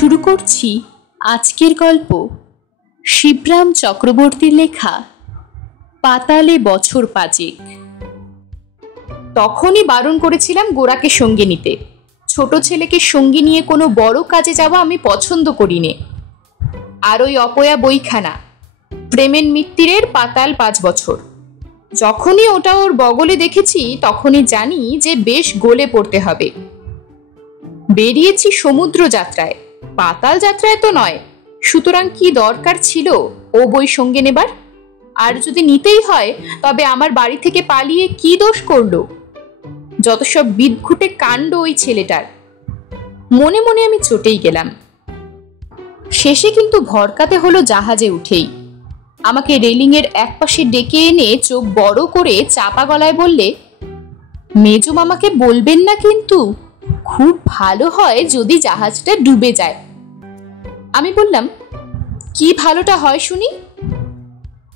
শুরু করছি আজকের গল্প শিবরাম চক্রবর্তীর লেখা পাতালে বছর পাঁচেক। তখনই বারণ করেছিলাম গোরাকে সঙ্গে নিতে। ছোট ছেলেকে সঙ্গে নিয়ে কোনো বড় কাজে যাওয়া আমি পছন্দ করি নে। আর ওই অপয়া বইখানা প্রেমের মিত্তিরের পাতাল 5 বছর, যখনই ওটা ওর বগলে দেখেছি তখনই জানি যে বেশ গলে পড়তে হবে। বেরিয়েছি সমুদ্র যাত্রায়, পাতাল যাত্রায় তো নয়। সুতরাং কি দরকার ছিল ও বই সঙ্গে নেবার? আর যদি নিতেই হয় তবে আমার বাড়ি থেকে পালিয়ে কি দোষ করলো? যত সব বিদঘুটে কাণ্ড ওই ছেলেটার। মনে মনে আমি চটেই গেলাম। শেষে কিন্তু ভরকাতে হলো জাহাজে উঠেই। আমাকে রেলিংয়ের একপাশে ডেকে এনে চোখ বড় করে চাপা গলায় বললে, মেজো মামাকে বলবেন না কিন্তু, খুব ভালো হয় যদি জাহাজটা ডুবে যায়। আমি বললাম, কি ভালোটা হয় শুনি?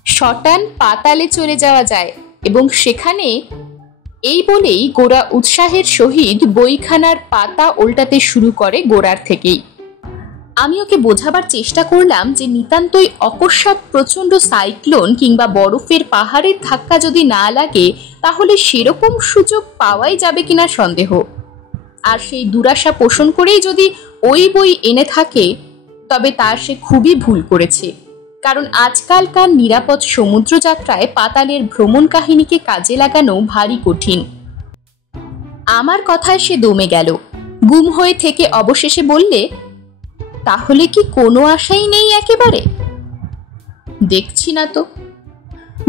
শটান পাতালে চলে যাওয়া যায় এবং সেখানে। এই বলেই গোরা উৎসাহের সহিত বইখানার পাতা উল্টাতে শুরু করে গোড়ার থেকেই। আমি ওকে বোঝাবার চেষ্টা করলাম যে নিতান্তই অকস্মাৎ প্রচণ্ড সাইক্লোন কিংবা বরফের পাহাড়ের ধাক্কা যদি না লাগে তাহলে সেরকম সুযোগ পাওয়াই যাবে কিনা সন্দেহ। আর সেই দুরাশা পোষণ করেই যদি ওই বই এনে থাকে তবে তার সে খুবই ভুল করেছে। কারণ আজকালকার নিরাপদ সমুদ্র যাত্রায় পাতালের ভ্রমণ কাহিনীকে কাজে লাগানো ভারী কঠিন। আমার কথায় সে দমে গেল। গুম হয়ে থেকে অবশেষে বললে, তাহলে কি কোনো আশাই নেই একেবারে? দেখছি না তো।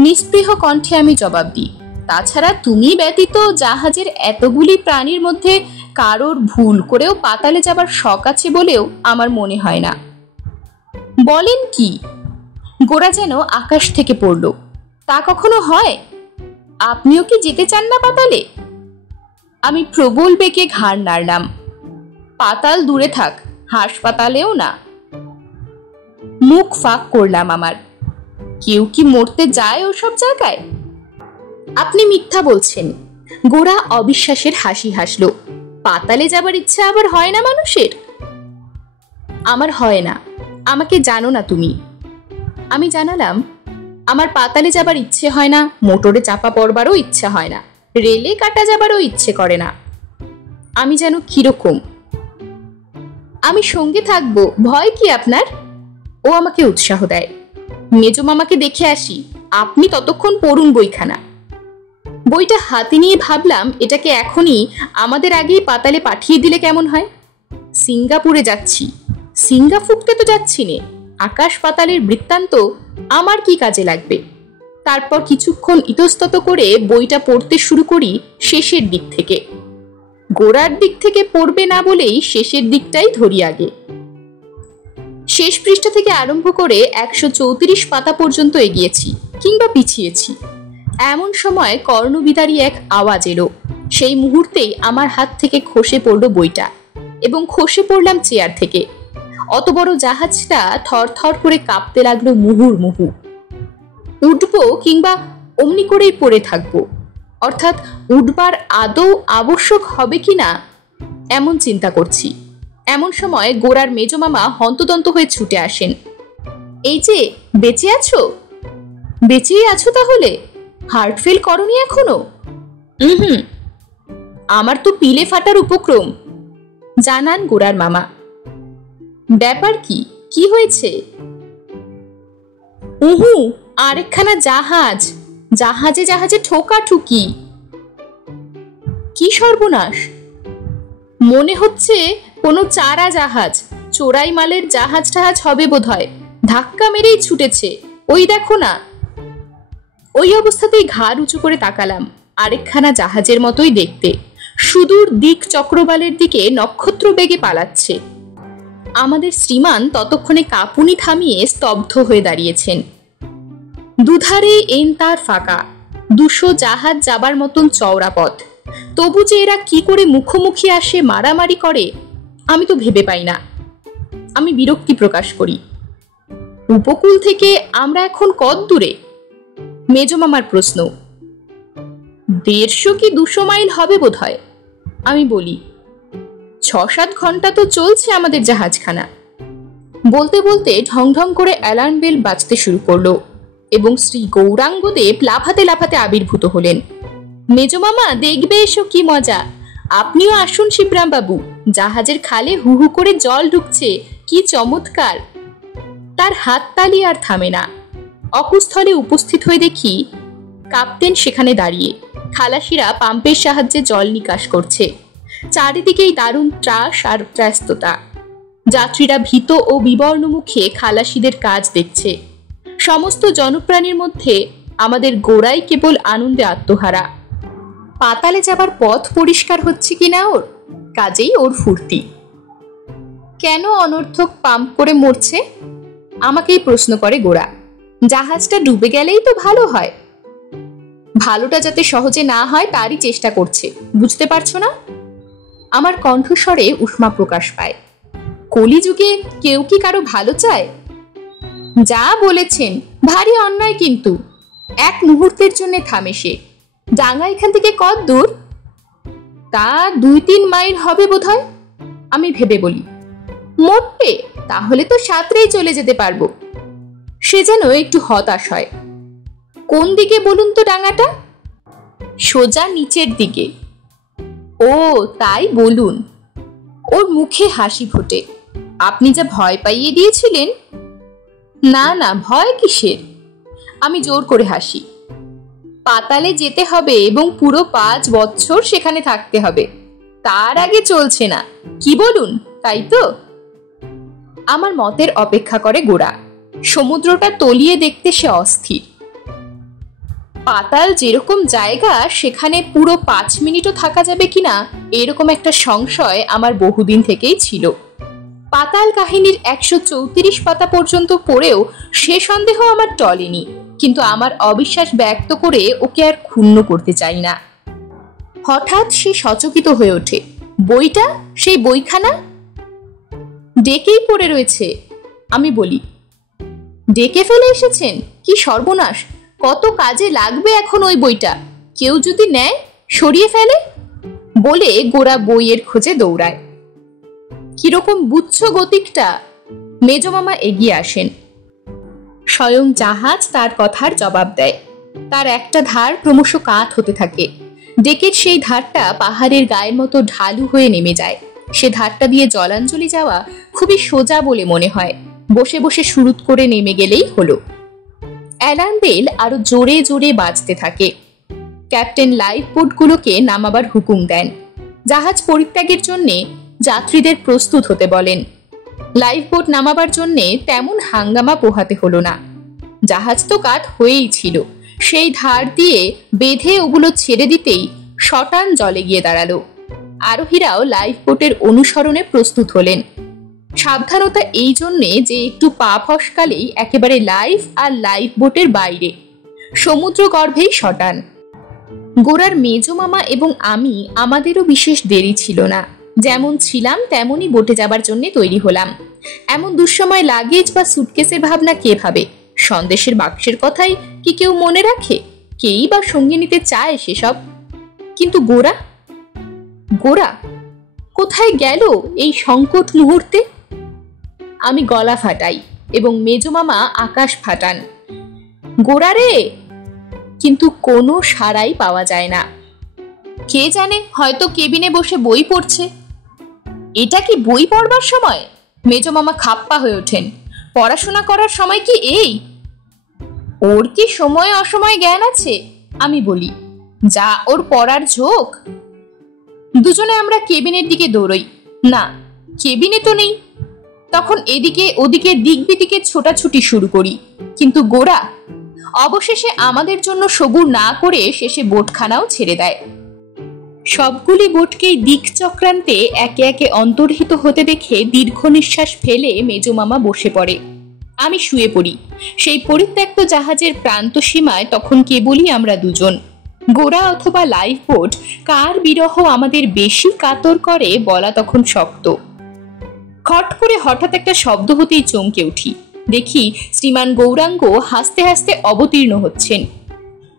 নিস্পৃহ কণ্ঠে আমি জবাব দিই, তাছাড়া তুমি ব্যতীত জাহাজের এতগুলি প্রাণীর মধ্যে কারোর ভুল করেও পাতালে যাবার শখ আছে বলেও আমার মনে হয় না। বলেন কি? গোরা যেন আকাশ থেকে পড়ল। তা কখনো হয়? আপনিও কি যেতে চান না পাতালে? আমি প্রবল বেগে ঘাড় নাড়লাম। পাতাল দূরে থাক, হাসপাতালেও না। মুখ ফাঁক করলাম আমার। কেউ কি মরতে যায় ওসব জায়গায়? আপনি মিথ্যা বলছেন। গোরা অবিশ্বাসের হাসি হাসল। পাতালে যাবার ইচ্ছা আবার হয় না মানুষের? আমার হয় না, আমাকে জানো না তুমি। আমি জানালাম, আমার পাতালে যাবার ইচ্ছে হয় না, মোটরে চাপা পড়বারও ইচ্ছা হয় না, রেলে কাটা যাবারও ইচ্ছে করে না। আমি যেন কিরকম। আমি সঙ্গে থাকবো, ভয় কি আপনার? ও আমাকে উৎসাহ দেয়। মেজো মামাকে দেখে আসি, আপনি ততক্ষণ পড়ুন বইখানা। বইটা হাতে নিয়ে ভাবলাম, এটাকে এখনই আমাদের আগেই পাতালে পাঠিয়ে দিলে কেমন হয়? সিঙ্গাপুরে যাচ্ছি, সিঙ্গা ফুকতে তো যাচ্ছি নে। আকাশ পাতালের বৃত্তান্ত আমার কি কাজে লাগবে? তারপর কিছুক্ষণ ইতস্তত করে বইটা পড়তে শুরু করি শেষের দিক থেকে। গোড়ার দিক থেকে পড়বে না বলেই শেষের দিকটাই ধরি আগে। শেষ পৃষ্ঠা থেকে আরম্ভ করে 134 পাতা পর্যন্ত এগিয়েছি কিংবা পিছিয়েছি। এমন সময় কর্ণবিদারী এক আওয়াজ এলো। সেই মুহূর্তেই আমার হাত থেকে খসে পড়ল বইটা এবং খসে পড়লাম চেয়ার থেকে। অত বড় জাহাজটা থর থর করে কাঁপতে লাগলো মুহুর্মুহু। উঠবো কিংবা অমনি করেই পড়ে থাকবো, অর্থাৎ উঠবার আদৌ আবশ্যক হবে কিনা এমন চিন্তা করছি। এমন সময় গোরার মেজো মামা হন্তদন্ত হয়ে ছুটে আসেন। এই যে, বেঁচে আছো? বেঁচেই আছো তাহলে? হার্ট ফেল করনি এখনো? আমার তো পিলে ফাটার উপক্রম, জানান গোরার মামা। ব্যাপার কি? কি হয়েছে? আরেকখানা জাহাজ, জাহাজে জাহাজে ঠোকাঠুকি। কি সর্বনাশ! মনে হচ্ছে কোনো চারা জাহাজ, চোরাই মালের জাহাজ টাহাজ হবে বোধহয়। ধাক্কা মেরেই ছুটেছে, ওই দেখো না। ওই অবস্থাতেই ঘাড় উঁচু করে তাকালাম। আরেকখানা জাহাজের মতোই দেখতে, সুদূর দিক চক্রবালের দিকে নক্ষত্র বেগে পালাচ্ছে। আমাদের শ্রীমান ততক্ষণে কাঁপুনি থামিয়ে স্তব্ধ হয়ে দাঁড়িয়েছেন। দুধারে এন তার ফাঁকা, 200 জাহাজ যাবার মতন চওড়া পথ। তবু যে এরা কি করে মুখোমুখি আসে, মারামারি করে, আমি তো ভেবে পাই না। আমি বিরক্তি প্রকাশ করি। উপকূল থেকে আমরা এখন কত দূরে? মেজো মামার প্রশ্ন। 150 কি 200 মাইল হবে বোধহয়। আমি বলি, 6-7 ঘন্টা তো চলছে আমাদের জাহাজখানা। বলতে বলতে ঢং ঢং করে অ্যালার্ম বেল বাজতে শুরু করলো এবং শ্রী গৌরাঙ্গদেব লাফাতে লাফাতে আবির্ভূত হলেন। মেজমামা, দেখবে এসো কি মজা, আপনিও আসুন শিবরাম বাবু, জাহাজের খালে হু হু করে জল ঢুকছে, কি চমৎকার। তার হাততালি আর থামে না। অকুস্থলে উপস্থিত হয়ে দেখি কাপ্তেন সেখানে দাঁড়িয়ে, খালাসিরা পাম্পের সাহায্যে জল নিকাশ করছে। চারিদিকেই দারুণ ত্রাস আর ত্রাস্ততা। যাত্রীরা ভীত ও বিবর্ণ মুখে খালাসিদের কাজ দেখছে। সমস্ত জনপ্রাণীর মধ্যে আমাদের গোড়াই কেবল আনন্দে আত্মহারা। পাতালে যাবার পথ পরিষ্কার হচ্ছে কিনা ওর, কাজেই ওর ফুর্তি। কেন অনর্থক পাম্প করে মরছে আমাকেই প্রশ্ন করে গোড়া। জাহাজটা ডুবে গেলেই তো ভালো হয়। ভালোটা যাতে সহজে না হয় তারই চেষ্টা করছে, বুঝতে পারছো না? আমার কণ্ঠস্বরে উষ্মা প্রকাশ পায়। কলিযুগে কেউ কি কারো ভালো চায়? যা বলেছেন ভারী অন্যায়, কিন্তু এক মুহূর্তের জন্য থামে সে। ডাঙ্গা এখান থেকে কত দূর? তা 2-3 মাইল হবে বোধহয়, আমি ভেবে বলি। মোটে? তাহলে তো সাঁতরেই চলে যেতে পারবো। সে যেন একটু হতাশ হয়। কোন দিকে বলুন তো ডাঙ্গাটা? সোজা নিচের দিকে। ও তাই বলুন। ওর মুখে হাসি ফোটে। আপনি যা ভয় পাইয়ে দিয়েছিলেন। না না, ভয় কিসের? আমি জোর করে হাসি। পাতালে যেতে হবে এবং পুরো 5 বছর সেখানে থাকতে হবে, তার আগে চলছে না, কি বলুন, তাই তো? আমার মতের অপেক্ষা করে গোড়া। সমুদ্রটা তলিয়ে দেখতে সে অস্থির। পাতাল যেরকম জায়গা, সেখানে পুরো 5 মিনিটও থাকা যাবে কিনা এরকম একটা সংশয় আমার বহুদিন থেকেই ছিল। পাতাল কাহিনীর 134 পাতা পর্যন্ত পড়েও সে সন্দেহ আমার টলেনি, কিন্তু আমার অবিশ্বাস ব্যক্ত করে ওকে আর ক্ষুণ্ণ করতে চাই না। হঠাৎ সে সচকিত হয়ে ওঠে। বইটা, সেই বইখানা ডেকেই পড়ে রয়েছে। আমি বলি, ডেকে ফেলে এসেছেন? কি সর্বনাশ! কত কাজে লাগবে এখন ওই বইটা, কেউ যদি নেয়, সরিয়ে ফেলে। বলে গোড়া বইয়ের খোঁজে দৌড়ায়। কিরকম বুঝছ গতিকটা? মেজমামা এগিয়ে আসেন। স্বয়ং জাহাজ তার কথার জবাব দেয়। তার একটা ধার ক্রমশ কাত হতে থাকে। ডেকের সেই ধারটা পাহাড়ের গায়ের মতো ঢালু হয়ে নেমে যায়। সে ধারটা দিয়ে জলাঞ্জলি যাওয়া খুবই সোজা বলে মনে হয়। বসে বসে শুরুত করে নেমে গেলেই হলো। অ্যালার্ম বেল আরো জোরে জোরে বাজতে থাকে। ক্যাপ্টেন লাইফ বোটগুলোকে নামাবার হুকুম দেন। জাহাজ পরিত্যাগের জন্য যাত্রীদের প্রস্তুত হতে বলেন। লাইফ বোট নামাবার জন্য তেমন হাঙ্গামা পোহাতে হলো না। জাহাজ তো কাত হয়েই ছিল। সেই ধার দিয়ে বেঁধে ওগুলো ছেড়ে দিতেই শটান জলে গিয়ে দাঁড়ালো। আরোহীরাও লাইফ বোটের অনুসরণে প্রস্তুত হলেন। সাবধানতা এই জন্যে যে একটু পা ফসকালেই একেবারে লাইফ আর লাইফ বোটের বাইরে, সমুদ্র গর্ভেই শটান। গোড়ার মেজমামা এবং আমি, আমাদেরও বিশেষ দেরি ছিল না। যেমন ছিলাম তেমনই বোটে যাবার জন্য তৈরি হলাম। এমন দুঃসময় লাগেজ বা সুটকেসের ভাবনা কে ভাবে? সন্দেশের বাক্সের কথাই কি কেউ মনে রাখে? কেই বা সঙ্গে নিতে চায় সেসব? কিন্তু গোড়া, গোড়া কোথায় গেল এই সংকট মুহূর্তে? আমি গলা ফাটাই এবং মেজমামা আকাশ ফাটান, গোড়া রে! কিন্তু কোনো সাড়াই পাওয়া যায় না। কে জানে, হয়তো কেবিনে বসে বই পড়ছে। এটা কি বই পড়বার সময়? মেজমামা খাপ্পা হয়ে ওঠেন। পড়াশোনা করার সময় কি এই? ওর কি সময় অসময় জ্ঞান আছে? আমি বলি, যা ওর পড়ার ঝোঁক। দুজনে আমরা কেবিনের দিকে দৌড়ই। না, কেবিনে তো নেই। তখন এদিকে ওদিকে দিক বিদিকে ছোটাছুটি শুরু করি, কিন্তু গোড়া অবশেষে আমাদের জন্য সবুর না করে শেষে বোটখানাও ছেড়ে দেয়। সবগুলি বোটকেই দিক চক্রান্তে একে একে অন্তর্হিত হতে দেখে দীর্ঘ নিঃশ্বাস ফেলে মেজমামা বসে পড়ে। আমি শুয়ে পড়ি। সেই পরিত্যক্ত জাহাজের প্রান্ত সীমায় তখন কেবলই আমরা দুজন। গোড়া অথবা লাইফ বোট, কার বিরহ আমাদের বেশি কাতর করে বলা তখন শক্ত। খট করে হঠাৎ একটা শব্দ হতেই চমকে উঠি। দেখি শ্রীমান গৌরাঙ্গ হাসতে হাসতে অবতীর্ণ হচ্ছেন।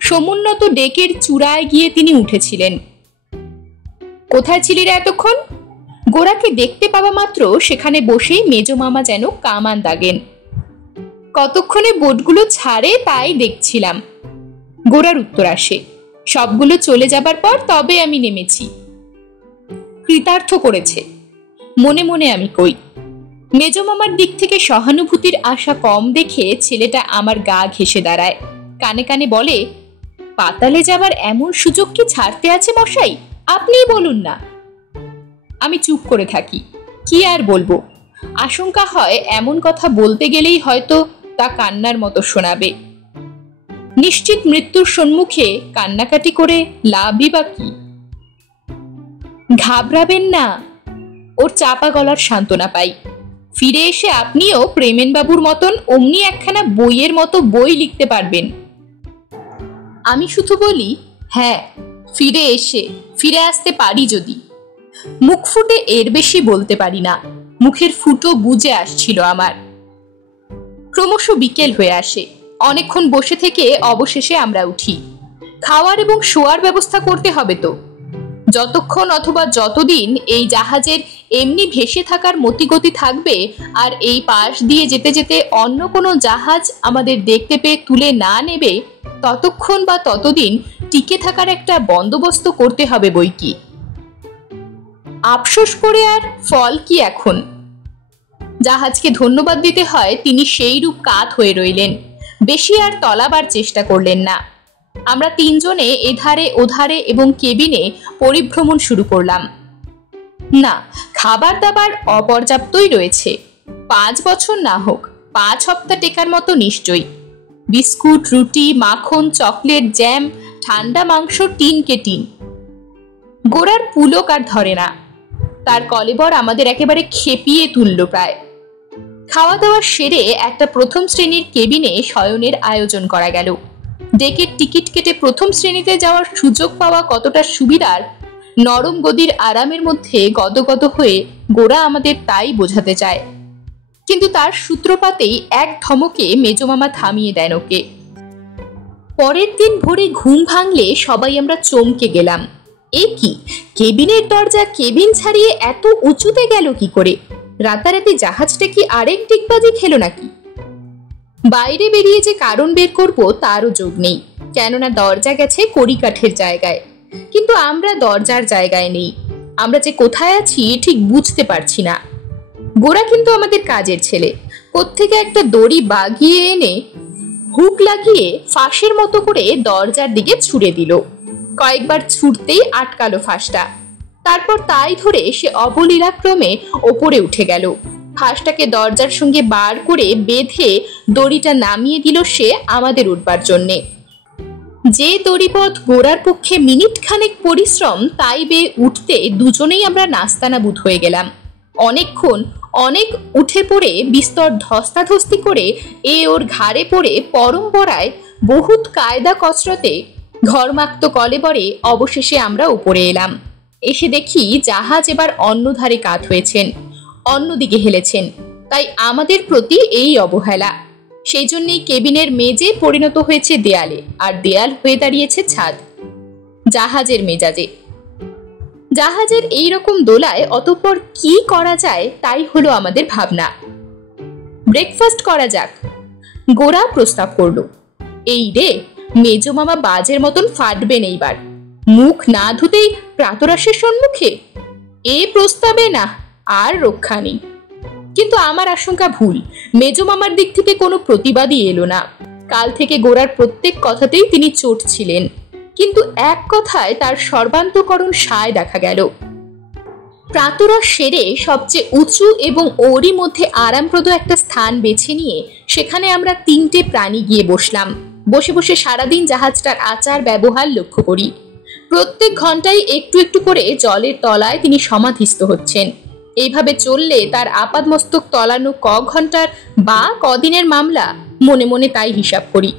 সমুন্নত ডেকের চূড়ায় গিয়ে তিনি উঠেছিলেন। কোথায় ছিলি রে এতক্ষণ? গোরাকে দেখতে পাওয়া মাত্র সেখানে বসেই মেজো মামা যেন কামান দাগেন। কতক্ষণে বোটগুলো ছাড়ে তাই দেখছিলাম। গোরার উত্তর আসে, সবগুলো চলে যাবার পর তবে আমি নেমেছি। কৃতার্থ করেছে মনে মনে আমি কই। মেজো মামার দিক থেকে সহানুভূতির আশা কম দেখে ছেলেটা আমার গা ঘেঁষে দাঁড়ায়, কানে কানে বলে, পাতালে যাবার এমন সুযোগ কি ছাড়তে আছে মশাই? আপনিই বলুন না। আমি চুপ করে থাকি, কি আর বলবো। আশঙ্কা হয় এমন কথা বলতে গেলেই হয়তো তা কান্নার মতো শোনাবে। নিশ্চিত মৃত্যুর সম্মুখে কান্নাকাটি করে লাভই বা কি? ঘাবড়াবেন না, ওর চাপা গলার সান্ত্বনা পাই। ফিরে এসে আপনিও প্রেমেন বাবুর মতন অমনি একখানা বইয়ের মতো বই লিখতে পারবেন। আমি শুধু বলি, হ্যাঁ, ফিরে আসতে পারি যদি। মুখ ফুটে এর বেশি বলতে পারি না, মুখের ফুটো বুঝে আসছিল আমার। ক্রমশ বিকেল হয়ে আসে। অনেকক্ষণ বসে থেকে অবশেষে আমরা উঠি। খাওয়ার এবং শোয়ার ব্যবস্থা করতে হবে তো। যতক্ষণ অথবা যতদিন এই জাহাজের এমনি ভেসে থাকার মতিগতি থাকবে আর এই পাশ দিয়ে যেতে যেতে অন্য কোনো জাহাজ আমাদের দেখতে পেয়ে তুলে না নেবে, ততক্ষণ বা ততদিন টিকে থাকার একটা বন্দোবস্ত করতে হবে বই কি। আফসোস করে আর ফল কি এখন? জাহাজকে ধন্যবাদ দিতে হয়, তিনি সেই রূপ কাত হয়ে রইলেন, বেশি আর তলাবার চেষ্টা করলেন না। আমরা তিনজনে এধারে ওধারে এবং কেবিনে পরিভ্রমণ শুরু করলাম। না, খাবার দাবার অপর্যাপ্তই রয়েছে। 5 বছর না হোক, 5 সপ্তাহ টেকার মতো নিশ্চয়ই। বিস্কুট, রুটি, মাখন, চকলেট, জ্যাম, ঠান্ডা মাংস, টিনকে টিন। গোরার পুলক আর ধরে না, তার কলেবর আমাদের একেবারে খেপিয়ে তুলল প্রায়। খাওয়া দাওয়া সেরে একটা প্রথম শ্রেণীর কেবিনে শয়নের আয়োজন করা গেল। ডেকের টিকিট কেটে প্রথম শ্রেণীতে যাওয়ার সুযোগ পাওয়া কতটা সুবিধার, নরম গদির আরামের মধ্যে গদগদ হয়ে গোরা আমাদের তাই বোঝাতে চায়। কিন্তু তার সূত্রপাতেই এক ধমকে মেজমামা থামিয়ে দেন ওকে। পরের দিন ভোরে ঘুম ভাঙলে সবাই আমরা চমকে গেলাম। এ কি, কেবিনের দরজা কেবিন ছাড়িয়ে এত উঁচুতে গেল কি করে? রাতারাতি জাহাজটা কি আরেক ডিগবাজি খেলো নাকি? বাইরে বেরিয়ে যে কারণ বের করব তারও যোগ নেই, কেননা দরজা গেছে কড়িকাঠের জায়গায়, কিন্তু আমরা দরজার জায়গায় নেই। আমরা যে কোথায় আছি ঠিক বুঝতে পারছি না। গোরা কিন্তু আমাদের কাজের ছেলে, কোত্থেকে একটা দড়ি বাগিয়ে এনে হুক লাগিয়ে ফাঁসের মতো করে দরজার দিকে ছুড়ে দিল। কয়েকবার ছুটতেই আটকালো ফাঁসটা। তারপর তাই ধরে সে অবলীলাক্রমে ওপরে উঠে গেল। ফাঁসটাকে দরজার সঙ্গে বার করে বেঁধে দড়িটা নামিয়ে দিল সে আমাদের উঠবার জন্যে। যে দড়িপথ গোরার পক্ষে মিনিট খানেক পরিশ্রম, তাই বেয়ে উঠতে দুজনেই আমরা নাস্তানাবুদ হয়ে গেলাম। অনেকক্ষণ অনেক উঠে পড়ে বিস্তর ধস্তাধস্তি করে এ ওর ঘাড়ে পড়ে পরম্পরায় বহুত কায়দা কসরতে ঘরমাক্ত কলেবরে অবশেষে আমরা উপরে এলাম। এসে দেখি জাহাজ এবার অন্য ধারে কাত হয়েছেন, অন্যদিকে হেলেছেন। তাই আমাদের প্রতি এই অবহেলা। সেই জন্যই কেবিনের মেজে পরিণত হয়েছে দেয়ালে, আর দেয়াল হয়ে দাঁড়িয়েছে ছাদ। জাহাজের মেজাজে জাহাজের এইরকম দোলায় অতঃপর কি করা যায় তাই হলো আমাদের ভাবনা। ব্রেকফাস্ট করা যাক, গোরা প্রস্তাব করলো। এই রে, মেজো মামা বাজের মতন ফাটবেন এইবার। মুখ না ধুতেই প্রাতরাশের সম্মুখে এ প্রস্তাবে না আর রক্ষা নেই। কিন্তু আমার আশঙ্কা ভুল। মেজো মামার দিক থেকে কোনো প্রতিবাদই এলো না। কাল থেকে গোরার প্রত্যেক কথাতেই তিনি চোট ছিলেন, কিন্তু এক কথায় তার সর্বান্তকরণ সায় দেখা গেল। প্রাতরাশ সেরে সবচেয়ে উঁচু এবং ওরই মধ্যে আরামপ্রদ একটা স্থান বেছে নিয়ে সেখানে আমরা 3টে প্রাণী গিয়ে বসলাম। বসে বসে সারাদিন জাহাজটার আচার ব্যবহার লক্ষ্য করি। প্রত্যেক ঘন্টায় একটু একটু করে জলের তলায় তিনি সমাধিস্থ হচ্ছেন। এইভাবে চললে তার আপাদমস্তক তলানো ক ঘন্টার বা কদিনের মামলা, মনে মনে তাই হিসাব করি।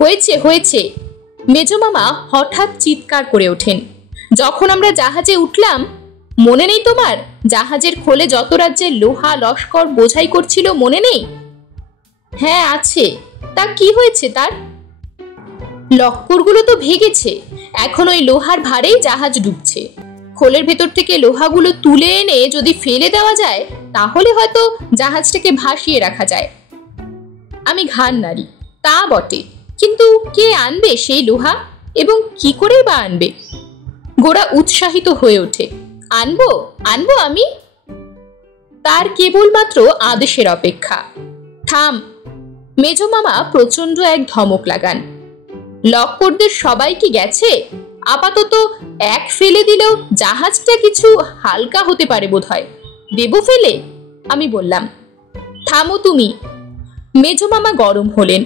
হয়েছে হয়েছে, মেজো মামা হঠাৎ চিৎকার করে ওঠেন। যখন আমরা জাহাজে উঠলাম, মনে নেই তোমার? জাহাজের খোলে যত রাজ্যের লোহা লস্কর বোঝাই করছিল, মনে নেই? হ্যাঁ আছে। তা কি হয়েছে তার? লক্করগুলো তো ভেগেছে, এখন ওই লোহার ভারেই জাহাজ ডুবছে। খোলের ভেতর থেকে লোহাগুলো তুলে এনে যদি ফেলে দেওয়া যায় তাহলে হয়তো জাহাজটাকে ভাসিয়ে রাখা যায়। আমি ঘাড় নাড়ি, তা বটে, কিন্তু কে আনবে সেই লোহা, এবং কি করেই বা আনবে? গোরা উৎসাহিত হয়ে ওঠে, আনবো আনবো আমি। তার কেবলমাত্র আদেশের অপেক্ষা। থাম। মেজো মামা প্রচন্ড এক ধমক লাগান। লক্করদের সবাই কি গেছে? আপাতত এক ফেলে দিলেও জাহাজটা কিছু হালকা হতে পারে বোধ হয়। দেব ফেলে? আমি বললাম। থামো তুমি। মেজো মামা গরম হলেন।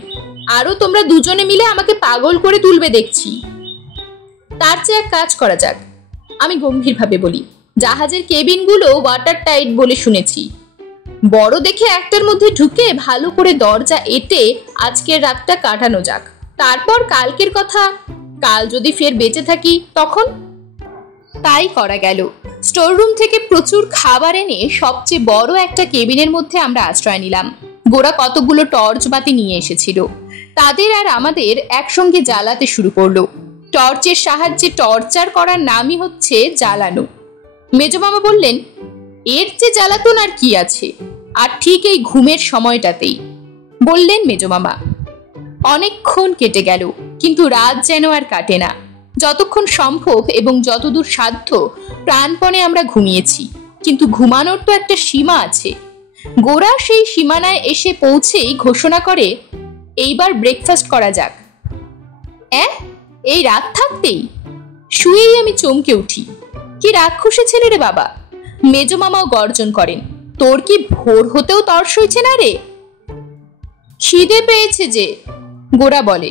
আরো তোমরা দুজনে মিলে আমাকে পাগল করে তুলবে দেখছি। তার চেয়ে এক কাজ করা যাক, আমি গম্ভীরভাবে বলি। জাহাজের কেবিনগুলো ওয়াটার টাইট বলে শুনেছি। বড় দেখে একটার মধ্যে ঢুকে ভালো করে দরজা এঁটে আজকের রাতটা কাটানো যাক। তারপর কালকের কথা, কাল যদি ফের বেঁচে থাকি তখন। তাই করা গেল। স্টোররুম থেকে প্রচুর খাবার এনে সবচেয়ে বড় একটা কেবিনের মধ্যে আমরা আশ্রয় নিলাম। গোরা কতগুলো টর্চ বাতি নিয়ে এসেছিল। তাদের আর আমাদের একসঙ্গে জ্বালাতে শুরু করলো। টর্চের সাহায্যে টর্চার করার নামই হচ্ছে জ্বালানো। মেজো মামা বললেন, এর চেয়ে জ্বালাতন আর কি আছে? আর ঠিক এই ঘুমের সময়টাতেই, বললেন মেজো মামা। অনেকক্ষণ কেটে গেল, কিন্তু রাত যেন আর কাটে না। যতক্ষণ সম্ভব এবং যতদূর সাধ্য প্রাণপণে আমরা ঘুমিয়েছি, কিন্তু ঘুমানোর তো একটা সীমা আছে। গোরা সেই সীমানায় এসে পৌঁছেই ঘোষণা করে, এইবার ব্রেকফাস্ট করা যাক। এই রাত থাকতেই? শুয়েই আমি চমকে উঠি। কি রাক্ষসে ছেলে রে বাবা! মেজো মামাও গর্জন করেন, তোর কি ভোর হতেও তর সইছে না রে? খিদে পেয়েছে যে, গোরা বলে।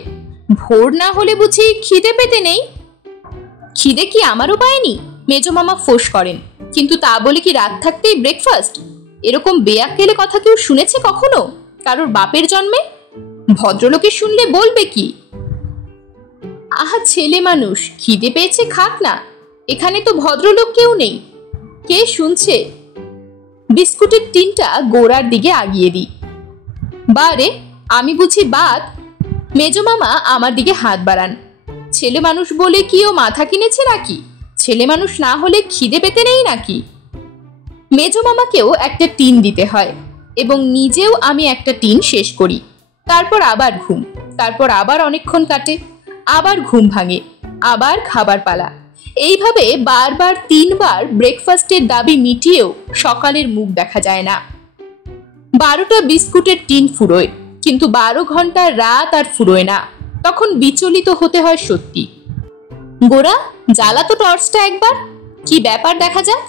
ভোর না হলে বুঝি খিদে পেতে নেই? খিদে কি আমারও পায়নি? মেজো মামা ফোঁস করেন। কিন্তু তা বলে কি রাত থাকতেই ব্রেকফাস্ট? এরকম বেয়াক্কেলে কথা কেউ শুনেছে কখনো কারোর বাপের জন্মে? ভদ্রলোকে শুনলে বলবে কি? আহা ছেলে মানুষ, খিদে পেয়েছে খাক না, এখানে তো ভদ্রলোক কেউ নেই। কে শুনছে? বিস্কুটের টিনটা গোড়ার দিকে আগিয়ে দিই। বারে, আমি বুঝি বাদ? মেজো মামা আমার দিকে হাত বাড়ান। ছেলে মানুষ বলে কি ও মাথা কিনেছে নাকি? ছেলে মানুষ না হলে খিদে পেতে নেই নাকি? মেজো মামাকেও একটা টিন দিতে হয়, এবং নিজেও আমি একটা টিন শেষ করি। তারপর আবার ঘুম, তারপর আবার অনেকক্ষণ কাটে, আবার ঘুম ভাঙে, আবার খাবার পালা। এইভাবে বারবার 3 বার ব্রেকফাস্টের দাবি মিটিয়েও সকালের মুখ দেখা যায় না। 12টা বিস্কুটের টিন ফুরোয়, কিন্তু 12 ঘন্টার রাত আর ফুরোয় না। তখন বিচলিত হতে হয় সত্যি। গোরা, জ্বালা তো টর্চটা একবার, কি ব্যাপার দেখা যাক।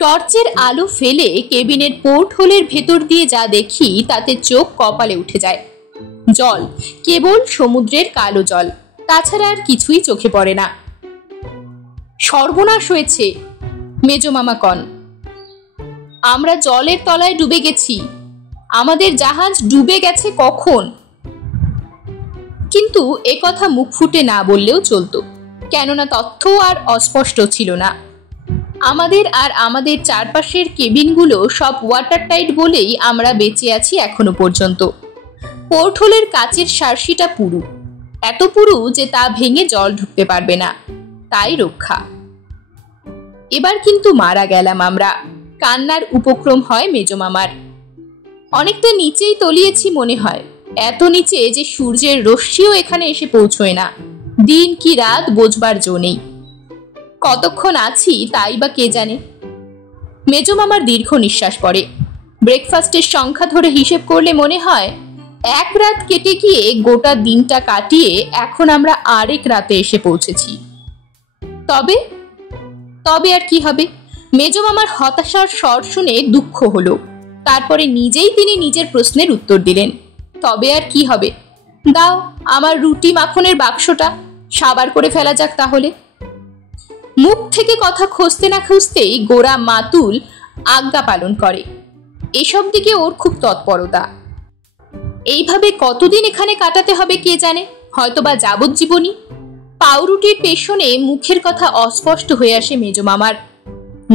টর্চের আলো ফেলে কেবিনের পোর্ট হোলের ভেতর দিয়ে যা দেখি তাতে চোখ কপালে উঠে যায়। জল, কেবল সমুদ্রের কালো জল, তাছাড়া আর কিছুই চোখে পড়ে না। সর্বনাশ হয়েছে, মেজো মামা কন। আমরা জলের তলায় ডুবে গেছি। আমাদের জাহাজ ডুবে গেছে কখন? কিন্তু এ কথা মুখ ফুটে না বললেও চলতো, কেননা তথ্য আর অস্পষ্ট ছিল না। আমাদের আর আমাদের চারপাশের কেবিনগুলো সব ওয়াটার টাইট বলেই আমরা বেঁচে আছি এখনো পর্যন্ত। পোর্ট হোলের কাচের সার্সিটা পুরু, এত পুরু যে তা ভেঙে জল ঢুকতে পারবে না, তাই রক্ষা। এবার কিন্তু মারা গেলাম আমরা। কান্নার উপক্রম হয় মেজো মামার। অনেকটা নিচেই তলিয়েছি মনে হয়, এত নিচে যে সূর্যের রশ্মিও এখানে এসে পৌঁছয় না। দিন কি রাত বোঝবার জো নেই। কতক্ষণ আছি তাই বা কে জানে। মেজো মামার দীর্ঘ নিঃশ্বাস পড়ে। ব্রেকফাস্টের সংখ্যা ধরে হিসেব করলে মনে হয় এক রাত কেটে গিয়ে গোটা দিনটা কাটিয়ে এখন আমরা আরেক রাতে এসে পৌঁছেছি। তবে তবে আর কি হবে? মেজো মামার হতাশার স্বর শুনে দুঃখ হলো। তারপরে নিজেই তিনি নিজের প্রশ্নের উত্তর দিলেন, তবে আর কি হবে? দাও আমার রুটি মাখনের বাক্সটা, সাবার করে ফেলা যাক তাহলে। মুখ থেকে কথা খুঁজতে না খুঁজতেই গোরা মাতুল আজ্ঞা পালন করে। এসব দিকে ওর খুব তৎপরতা। এইভাবে কতদিন এখানে কাটাতে হবে কে জানে, হয়তোবা যাবজ্জীবনী। পাউরুটির পেছনে মুখের কথা অস্পষ্ট হয়ে আসে মেজো মামার।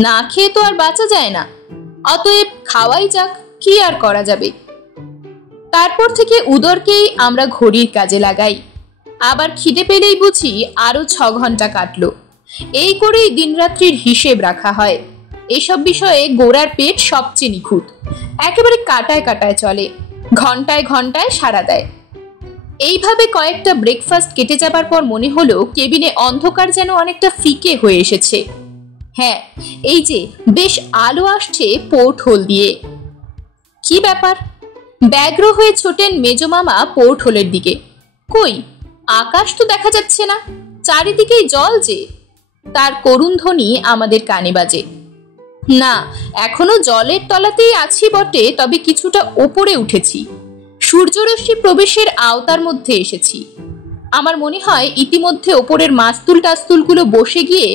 না খেয়ে তো আর বাঁচা যায় না, অতএব খাওয়াই যাক, কি আর করা যাবে। তারপর থেকে উদরকেই আমরা ঘড়ির কাজে লাগাই। আবার খিদে পেলেই বুঝি আরো 6 ঘন্টা কাটলো। এই করেই দিনরাত্রির হিসেব রাখা হয়। এসব বিষয়ে গোরার পেট সবচেয়ে নিখুঁত, একেবারে কাটায় কাটায় চলে, ঘন্টায় ঘন্টায় সাড়া দেয়। এইভাবে কয়েকটা ব্রেকফাস্ট কেটে যাবার পর মনে হলো কেবিনে অন্ধকার যেন অনেকটা ফিকে হয়ে এসেছে। হ্যাঁ, এই যে বেশ আলো আসছে পোর্ট হোল দিয়ে। কি ব্যাপার? ব্যগ্র হয়ে ছোটেন মেজমামা পোর্ট হোলের দিকে। কই, আকাশ তো দেখা যাচ্ছে না, চারিদিকেই জল যে। তার করুণ ধ্বনি আমাদের কানে বাজে। না, এখনো জলের তলাতেই আছি বটে, তবে কিছুটা ওপরে উঠেছি, সূর্যরশ্মি প্রবেশের আওতার মধ্যে এসেছি। আমার মনে হয় ইতিমধ্যে ওপরের মাস্তুল টাস্তুলগুলো বসে গিয়ে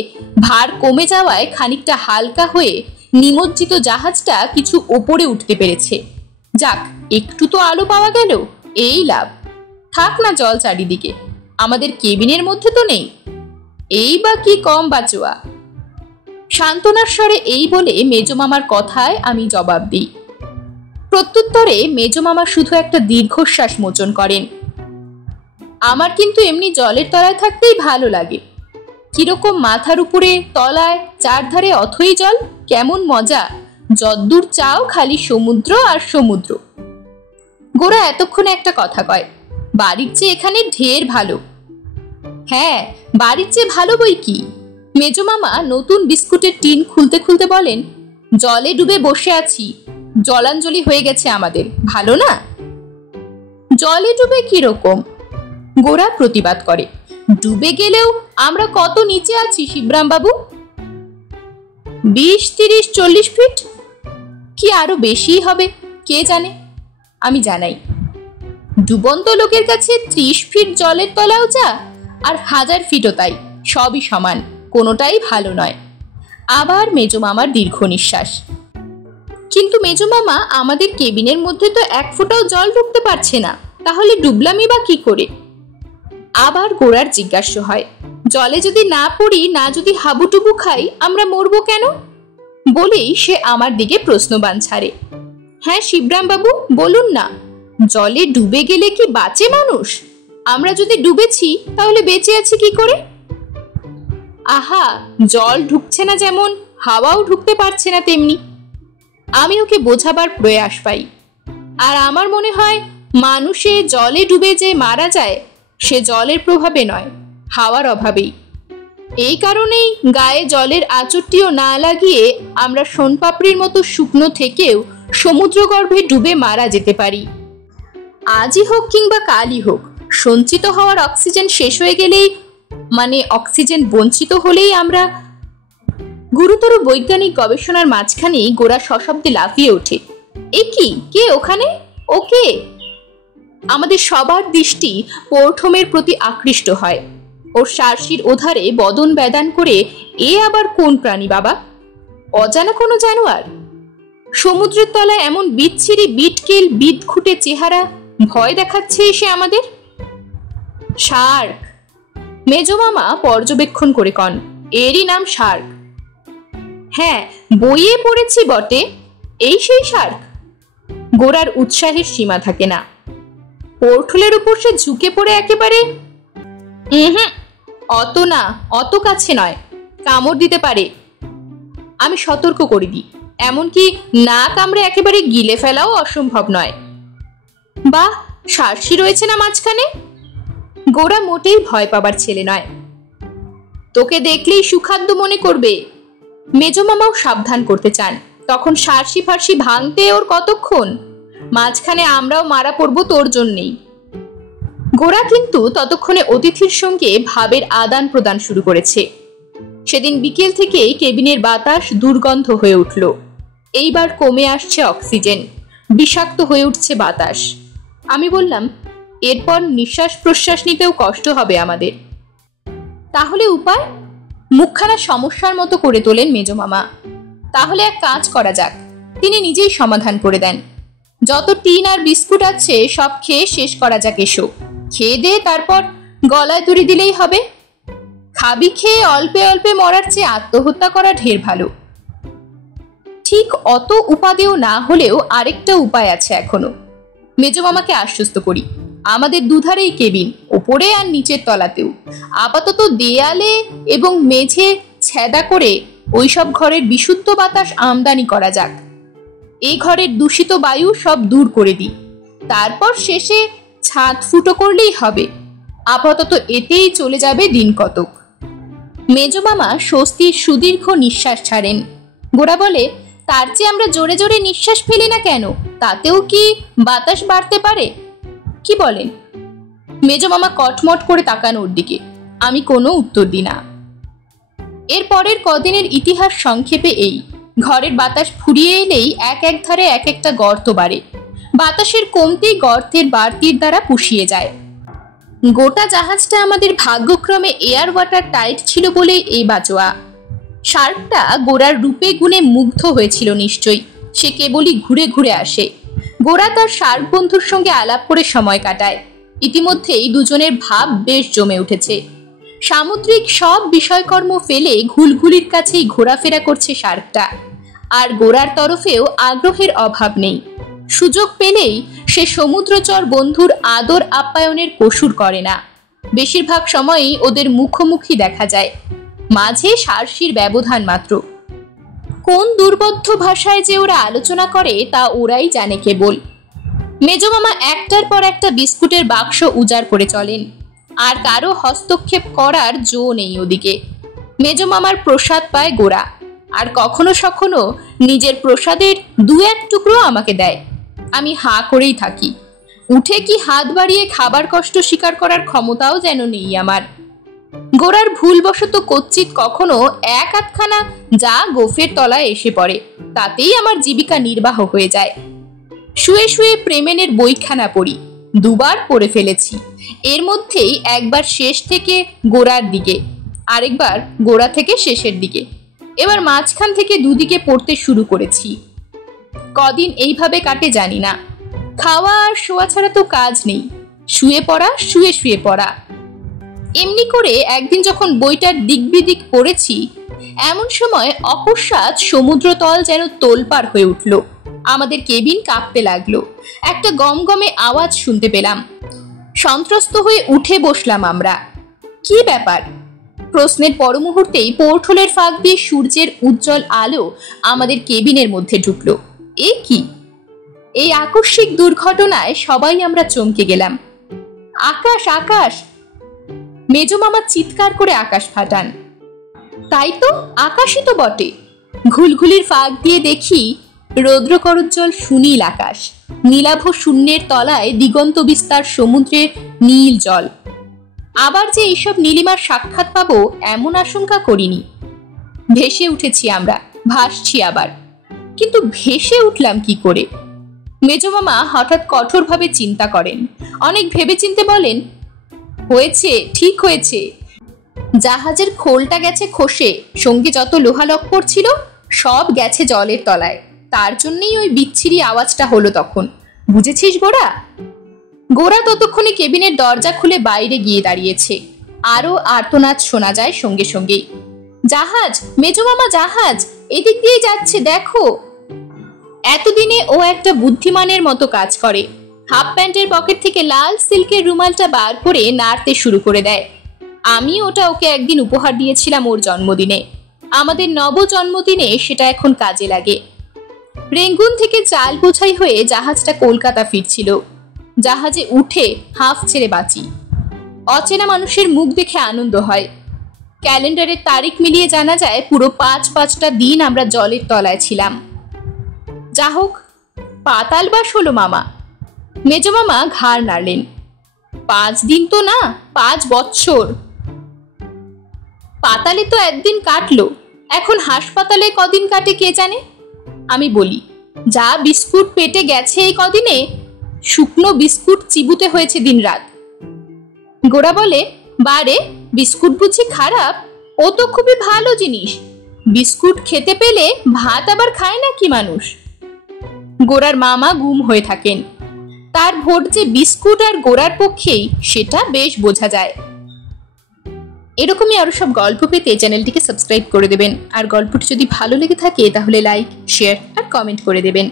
ভার কমে যাওয়ায় খানিকটা হালকা হয়ে নিমজ্জিত জাহাজটা কিছু ওপরে উঠতে পেরেছে। যাক, একটু তো আলো পাওয়া গেল, এই লাভ। থাক না জল চারিদিকে, আমাদের কেবিনের মধ্যে তো নেই, এই বা কি কম বাঁচোয়া। সান্ত্বনার স্বরে এই বলে মেজমামার কথায় আমি জবাব দিই। প্রত্যুত্তরে মেজমামা শুধু একটা দীর্ঘশ্বাস মোচন করেন। আমার কিন্তু এমনি জলের তলায় থাকতেই ভালো লাগে। কিরকম মাথার উপরে তলায় চারধারে অথই জল, কেমন মজা, যদ্দূর চাও খালি সমুদ্র আর সমুদ্র। গোরা এতক্ষণে একটা কথা কয়, বাড়ির চেয়ে এখানে ঢের ভালো। হ্যাঁ, বাড়ির চেয়ে ভালো বই কি। মেজমামা নতুন বিস্কুটের টিন খুলতে খুলতে বলেন, জলে ডুবে বসে আছি, জলাঞ্জলি হয়ে গেছে আমাদের, ভালো না? জলে ডুবে কিরকম? গোরা প্রতিবাদ করে, ডুবে গেলেও আমরা কত নিচে আছি শিবরাম বাবু? 20, 30, 40 ফিট, কি আরো বেশি হবে কে জানে। আমি জানাই, ডুবন্ত লোকের কাছে 30 ফিট জলের তলাও যা, আর 1000 ফিটও তাই, সবই সমান, কোনোটাই ভালো নয়। আবার মেজমামার দীর্ঘ নিঃশ্বাস। কিন্তু মেজমামা, আমাদের কেবিনের মধ্যে তো 1 ফোঁটাও জল ঢুকতে পারছে না, তাহলে ডুবলামই বা কি করে? আবার গোরার জিজ্ঞাসা হয়, জলে যদি না পড়ি, না যদি হাবুডুবু খাই, আমরা মরবো কেন? বলেই সে আমার দিকে প্রশ্নবাণ ছাড়ে। হ্যাঁ শিবরাম বাবু, বলুন না, জলে ডুবে গেলে কি বাঁচে মানুষ? আমরা যদি ডুবেছি তাহলে বেঁচে আছি কি করে? আহা, জল ঢুকছে না যেমন হাওয়াও ঢুকতে পারছে না তেমনি। আমি ওকে বোঝাবার প্রয়াস পাই। আর আমার মনে হয় মানুষে জলে ডুবে যে মারা যায়, সে জলের প্রভাবে নয়, হাওয়ার অভাবেই। এই কারণেই গায়ে জলের আঁচড়টিও না লাগিয়ে আমরা সোনপাপড়ির মতো শুকনো থেকেও সমুদ্রগর্ভে ডুবে মারা যেতে পারি। আজই হোক কিংবা কালই হোক, সঞ্চিত হওয়ার অক্সিজেন শেষ হয়ে গেলেই, মানে অক্সিজেন বঞ্চিত হলেই আমরা। গুরুতর বৈজ্ঞানিক গবেষণার মাঝখানেই গোরা সশব্দে লাফিয়ে ওঠে। এ কি, কে ওখানে? ওকে? আমাদের সবার দৃষ্টি পোর্টহোমের প্রতি আকৃষ্ট হয়। ওর সারসির ওধারে বদন বেদান করে, এ আবার কোন প্রাণী বাবা? অজানা কোনো জানোয়ার? সমুদ্রের তলায় এমন বিচ্ছিরি বিটকেল বিদঘুটে চেহারা ভয় দেখাচ্ছে এসে আমাদের। শার্ক। মেজমামা পর্যবেক্ষণ করে কন, এরই নাম শার্ক। হ্যাঁ, বইয়ে পড়েছি বটে, এই সেই শার্ক। গোরার উৎসাহের সীমা থাকে না। পোর্টহোলের উপর সে ঝুঁকে পড়ে একেবারে, অত না, অত কাছে নয়, কামড় দিতে পারে। আমি সতর্ক করে দিই, এমনকি না কামড়ে একেবারে গিলে ফেলাও অসম্ভব নয়। বাহ, সারসি রয়েছে না মাঝখানে। গোরা মোটেই ভয় পাবার ছেলে নয়, তোকে দেখলেই সুখাদ্য মনে করবে। মেজমামাও সাবধান করতে চান, তখন সারসি ফারসি ভাঙতে ওর কতক্ষণ, মাঝখানে আমরাও মারা পড়বো তোর জন্যেই। গোরা কিন্তু ততক্ষণে অতিথির সঙ্গে ভাবের আদান প্রদান শুরু করেছে। সেদিন বিকেল থেকেই কেবিনের বাতাস দুর্গন্ধ হয়ে উঠল। এইবার কমে আসছে অক্সিজেন, বিষাক্ত হয়ে উঠছে বাতাস। আমি বললাম, এরপর নিঃশ্বাস প্রশ্বাস নিতেও কষ্ট হবে আমাদের। তাহলে উপায়? মুখখানা সমস্যার মতো করে তোলেন মেজমামা। তাহলে এক কাজ করা যাক, তিনি নিজেই সমাধান করে দেন। যত টিন আর বিস্কুট আছে সব খেয়ে শেষ করা যাক, এসো খেয়ে দে, তারপর গলায় দড়ি দিলেই হবে। খাবি খেয়ে অল্পে অল্পে মরার চেয়ে আত্মহত্যা করা ঢের ভালো। ঠিক অত উপাদেয় না হলেও আরেকটা উপায় আছে এখনো। মেজমামাকে আশ্বস্ত করি, আমাদের দুধারেই কেবিন, ওপর ওপরে আর নিচের তলাতেও। আপাতত দেয়ালে এবং মেঝে ছেদা করে ওইসব ঘরের বিশুদ্ধ বাতাস আমদানি করা যাক। এই ঘরের দূষিত বায়ু সব দূর করে দিই, তারপর শেষে ছাদ ফুটো করলেই হবে। আপাতত এতেই চলে যাবে দিন কতক। মেজো মামা স্বস্তির সুদীর্ঘ নিঃশ্বাস ছাড়েন। গোরা বলে, তার চেয়ে আমরা জোরে জোরে নিঃশ্বাস ফেলি না কেন? তাতেও কি বাতাস বাড়তে পারে? কি বলেন? মেজো মামা কটমট করে তাকান ওর দিকে। আমি কোনো উত্তর দিই না। এর পরের কদিনের ইতিহাস সংক্ষেপে এই: ঘরের বাতাস ফুরিয়ে এলেই এক এক ধারে এক একটা গর্ত বাড়ে। বাতাসের কমতেই গর্তের বাড়তির দ্বারা পুষিয়ে যায়। গোটা জাহাজটা আমাদের ভাগ্যক্রমে এয়ার ওয়াটার টাইট ছিল বলে এই বাঁচোয়া। শার্কটা গোরার রূপে গুণে মুগ্ধ হয়েছিল নিশ্চয়ই। সে কেবলই ঘুরে ঘুরে আসে। গোরা তার শার্ক বন্ধুর সঙ্গে আলাপ করে সময় কাটায়। ইতিমধ্যেই দুজনের ভাব বেশ জমে উঠেছে। সামুদ্রিক সব বিষয়কর্ম ফেলে ঘুলঘুলির কাছেই ঘোরাফেরা করছে শার্কটা। আর গোরার তরফেও আগ্রহের অভাব নেই। সুযোগ পেলেই সে সমুদ্রচর বন্ধুর আদর আপ্যায়নের কসুর করে না। বেশিরভাগ সময়ই ওদের মুখোমুখি দেখা যায়, মাঝে সার্সির ব্যবধান মাত্র। কোন দুর্বোধ্য ভাষায় যে ওরা আলোচনা করে তা ওরাই জানে কেবল। মেজো মামা একটার পর একটা বিস্কুটের বাক্স উজাড় করে চলেন, আর কারো হস্তক্ষেপ করার জো নেই ওদিকে। মেজো মামার প্রসাদ পায় গোরা, আর কখনো সখনো নিজের প্রসাদের দু এক টুকরো আমাকে দেয়। আমি হাঁ করেই থাকি। উঠে কি হাত বাড়িয়ে খাবার কষ্ট স্বীকার করার ক্ষমতাও যেন নেই আমার। গোরার ভুলবশত কচ্চিৎ কখনো এক আধখানা যা গোফের তলায় এসে পড়ে, তাতেই আমার জীবিকা নির্বাহ হয়ে যায়। শুয়ে শুয়ে প্রেমেনের বইখানা পড়ি, দুবার পড়ে ফেলেছি। এর মধ্যেই একবার শেষ থেকে গোরার দিকে, আরেকবার গোরা থেকে শেষের দিকে, এবার মাঝখান থেকে দুদিকে পড়তে শুরু করেছি। কদিন এইভাবে কাটে জানি না। খাওয়া আর শোয়া ছাড়া তো কাজ নেই। শুয়ে পড়া, শুয়ে শুয়ে পড়া। এমনি করে একদিন যখন বইটার দিক বিদিক পড়েছি, এমন সময় অকস্মাৎ সমুদ্রতল যেন তোলপাড় হয়ে উঠল। আমাদের কেবিন কাঁপতে লাগলো। একটা গমগমে আওয়াজ শুনতে পেলাম। সন্ত্রস্ত হয়ে উঠে বসলাম আমরা। কি ব্যাপার? প্রশ্নের পর মুহূর্তেই পোর্টহোলের ফাঁক দিয়ে সূর্যের উজ্জ্বল আলো আমাদের কেবিনের মধ্যে ঢুকলো। এ কি? এই আকস্মিক দুর্ঘটনায় সবাই আমরা চমকে গেলাম। আকাশ, আকাশ! মেজো মামা চিৎকার করে আকাশ ফাটান। তাই তো, আকাশই তো বটে। ঘুলঘুলির ফাঁক দিয়ে দেখি রৌদ্রকরোজ্জ্বল সুনীল আকাশ, নীলাভ শূন্যের তলায় দিগন্ত বিস্তার সমুদ্রের নীল জল। আবার যে এইসব নীলিমার সাক্ষাৎ পাবো এমন আশঙ্কা করিনি। ভেসে উঠেছি আমরা, ভাসছি আবার। কিন্তু ভেসে উঠলাম কি করে? মেজো মামা হঠাৎ কঠোরভাবে চিন্তা করেন। অনেক ভেবে চিনতে বলেন, হয়েছে, ঠিক হয়েছে। জাহাজের খোলটা গেছে খসে, সঙ্গে যত লোহা লক্কর ছিল সব গেছে জলের তলায়। তার জন্যই ওই বিচ্ছিরি আওয়াজটা হলো তখন। বুঝেছিস গোরা? গোরা ততক্ষণে কেবিনের দরজা খুলে বাইরে গিয়ে দাঁড়িয়েছে। আরো আর্তনাদ শোনা যায় সঙ্গে সঙ্গেই। জাহাজ, মেজো মামা, জাহাজ এদিক দিয়ে যাচ্ছে, দেখো। এতদিনে ও একটা বুদ্ধিমানের মতো কাজ করে। হাফ প্যান্টের পকেট থেকে লাল সিল্কের রুমালটা বার করে নাড়তে শুরু করে দেয়। আমি ওটা ওকে একদিন উপহার দিয়েছিলাম ওর জন্মদিনে। আমাদের নব জন্মদিনে সেটা এখন কাজে লাগে। রেঙ্গুন থেকে চাল বোঝাই হয়ে জাহাজটা কলকাতা ফিরছিল। জাহাজে উঠে হাঁফ ছেড়ে বাঁচি। অচেনা মানুষের মুখ দেখে আনন্দ হয়। ক্যালেন্ডারের তারিখ মিলিয়ে জানা যায় পুরো ৫-৫টা দিন আমরা জলের তলায় ছিলাম। যা হোক, পাতালবাস হলো মামা। মেজো মামা ঘাড় নাড়লেন। ৫ দিন তো না, ৫ বছর। পাতালে তো একদিন কাটলো, এখন হাসপাতালে কদিন কাটে কে জানে। আমি বলি, যা বিস্কুট পেটে গেছে এই কদিনে, শুকনো বিস্কুট চিবুতে হয়েছে দিনরাত। গোরা বলে, বারে, বিস্কুট বুঝি খারাপ? ও তো খুবই ভালো জিনিস। বিস্কুট খেতে পেলে ভাত আবার খায় না কি মানুষ? গোরার মামা গুম হয়ে থাকেন। তার ভোট যে বিস্কুট আর গোরার পক্ষেই, সেটা বেশ বোঝা যায়। এরকমই আরো সব গল্প পেতে চ্যানেলটিকে সাবস্ক্রাইব করে দেবেন। আর গল্পটি যদি ভালো লেগে থাকে তাহলে লাইক, শেয়ার আর কমেন্ট করে দেবেন।